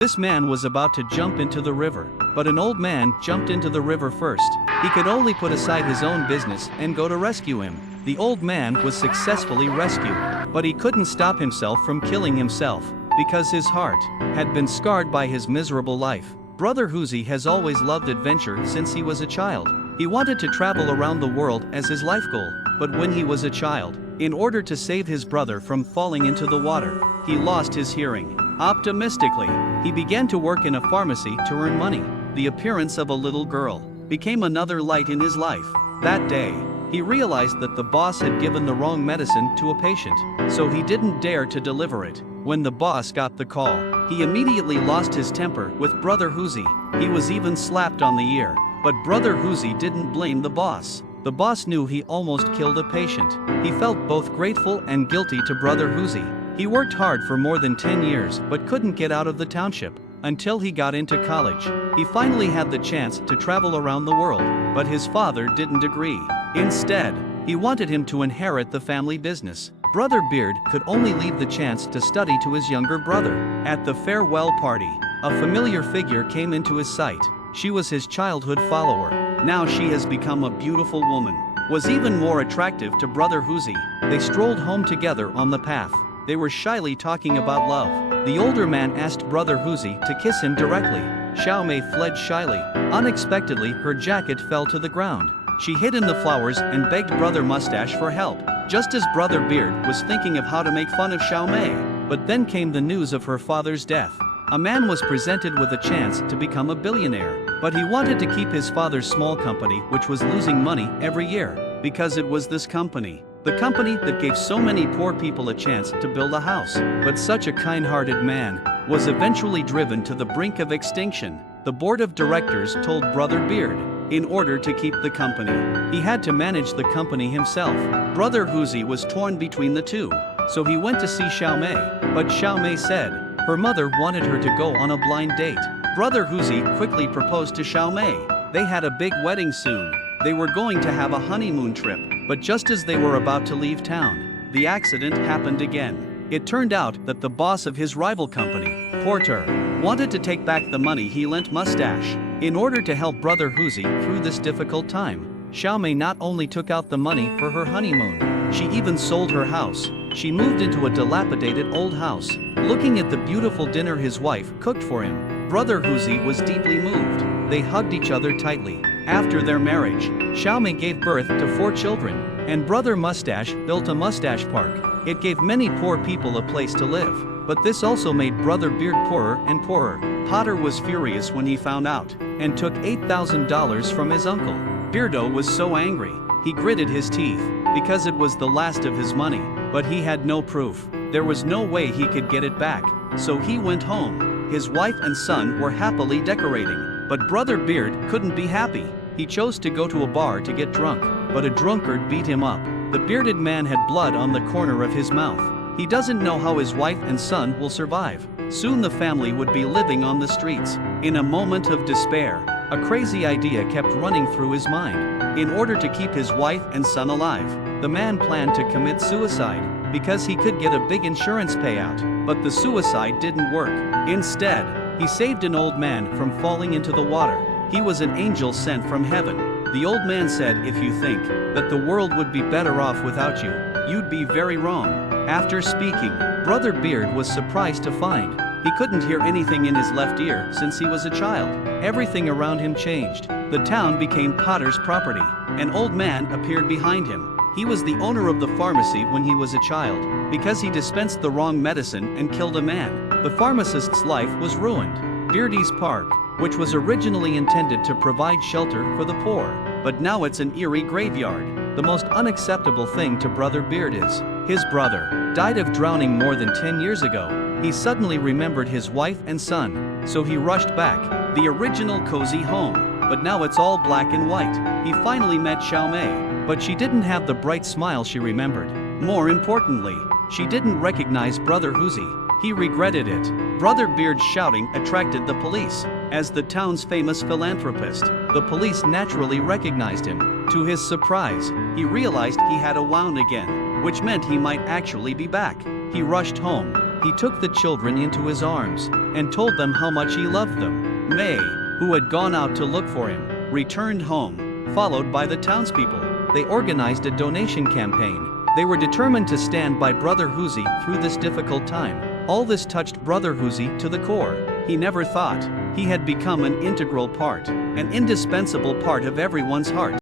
This man was about to jump into the river, but an old man jumped into the river first. He could only put aside his own business and go to rescue him. The old man was successfully rescued, but he couldn't stop himself from killing himself, because his heart had been scarred by his miserable life. Brother Huzi has always loved adventure since he was a child. He wanted to travel around the world as his life goal, but when he was a child, in order to save his brother from falling into the water, he lost his hearing. Optimistically, he began to work in a pharmacy to earn money. The appearance of a little girl became another light in his life. That day, he realized that the boss had given the wrong medicine to a patient, so he didn't dare to deliver it. When the boss got the call, he immediately lost his temper with Brother Huzi. He was even slapped on the ear, but Brother Huzi didn't blame the boss. The boss knew he almost killed a patient. He felt both grateful and guilty to Brother Huzi. He worked hard for more than 10 years but couldn't get out of the township until he got into college. He finally had the chance to travel around the world, but his father didn't agree. Instead, he wanted him to inherit the family business. Brother Beard could only leave the chance to study to his younger brother. At the farewell party, a familiar figure came into his sight. She was his childhood follower. Now she has become a beautiful woman. Was even more attractive to Brother Huzi. They strolled home together on the path. They were shyly talking about love. The older man asked Brother Huzi to kiss him directly. Xiaomei fled shyly. Unexpectedly, her jacket fell to the ground. She hid in the flowers and begged Brother Mustache for help, just as Brother Beard was thinking of how to make fun of Xiaomei. But then came the news of her father's death. A man was presented with a chance to become a billionaire, but he wanted to keep his father's small company, which was losing money every year, because it was this company, the company that gave so many poor people a chance to build a house. But such a kind-hearted man was eventually driven to the brink of extinction. The board of directors told Brother Beard, in order to keep the company, he had to manage the company himself. Brother Huzi was torn between the two, so he went to see Xiaomei, but Xiaomei said her mother wanted her to go on a blind date. Brother Huzi quickly proposed to Xiaomei. They had a big wedding soon. They were going to have a honeymoon trip, but just as they were about to leave town, the accident happened again. It turned out that the boss of his rival company, Porter, wanted to take back the money he lent Mustache. In order to help Brother Huzi through this difficult time, Xiaomei not only took out the money for her honeymoon, she even sold her house. She moved into a dilapidated old house. Looking at the beautiful dinner his wife cooked for him, Brother Huzi was deeply moved. They hugged each other tightly. After their marriage, Xiaomei gave birth to 4 children, and Brother Mustache built a mustache park. It gave many poor people a place to live, but this also made Brother Beard poorer and poorer. Potter was furious when he found out, and took $8,000 from his uncle. Beardo was so angry, he gritted his teeth, because it was the last of his money, but he had no proof. There was no way he could get it back, so he went home. His wife and son were happily decorating, but Brother Beard couldn't be happy. He chose to go to a bar to get drunk, but a drunkard beat him up. The bearded man had blood on the corner of his mouth. He doesn't know how his wife and son will survive. Soon the family would be living on the streets. In a moment of despair, a crazy idea kept running through his mind. In order to keep his wife and son alive, the man planned to commit suicide, because he could get a big insurance payout. But the suicide didn't work. Instead, he saved an old man from falling into the water. He was an angel sent from heaven. The old man said, "If you think that the world would be better off without you, you'd be very wrong." After speaking, Brother Beard was surprised to find he couldn't hear anything in his left ear since he was a child. Everything around him changed. The town became Potter's property. An old man appeared behind him. He was the owner of the pharmacy when he was a child, because he dispensed the wrong medicine and killed a man. The pharmacist's life was ruined. Beardy's Park, which was originally intended to provide shelter for the poor, but now it's an eerie graveyard. The most unacceptable thing to Brother Beard is, his brother died of drowning more than 10 years ago. He suddenly remembered his wife and son, so he rushed back, the original cozy home, but now it's all black and white. He finally met Xiaomei, but she didn't have the bright smile she remembered. More importantly, she didn't recognize Brother Huzi. He regretted it. Brother Beard's shouting attracted the police. As the town's famous philanthropist, the police naturally recognized him. To his surprise, he realized he had a wound again, which meant he might actually be back. He rushed home, he took the children into his arms and told them how much he loved them. May, who had gone out to look for him, returned home, followed by the townspeople. They organized a donation campaign. They were determined to stand by Brother Huzi through this difficult time. All this touched Brother Huzi to the core. He never thought he had become an integral part, an indispensable part of everyone's heart.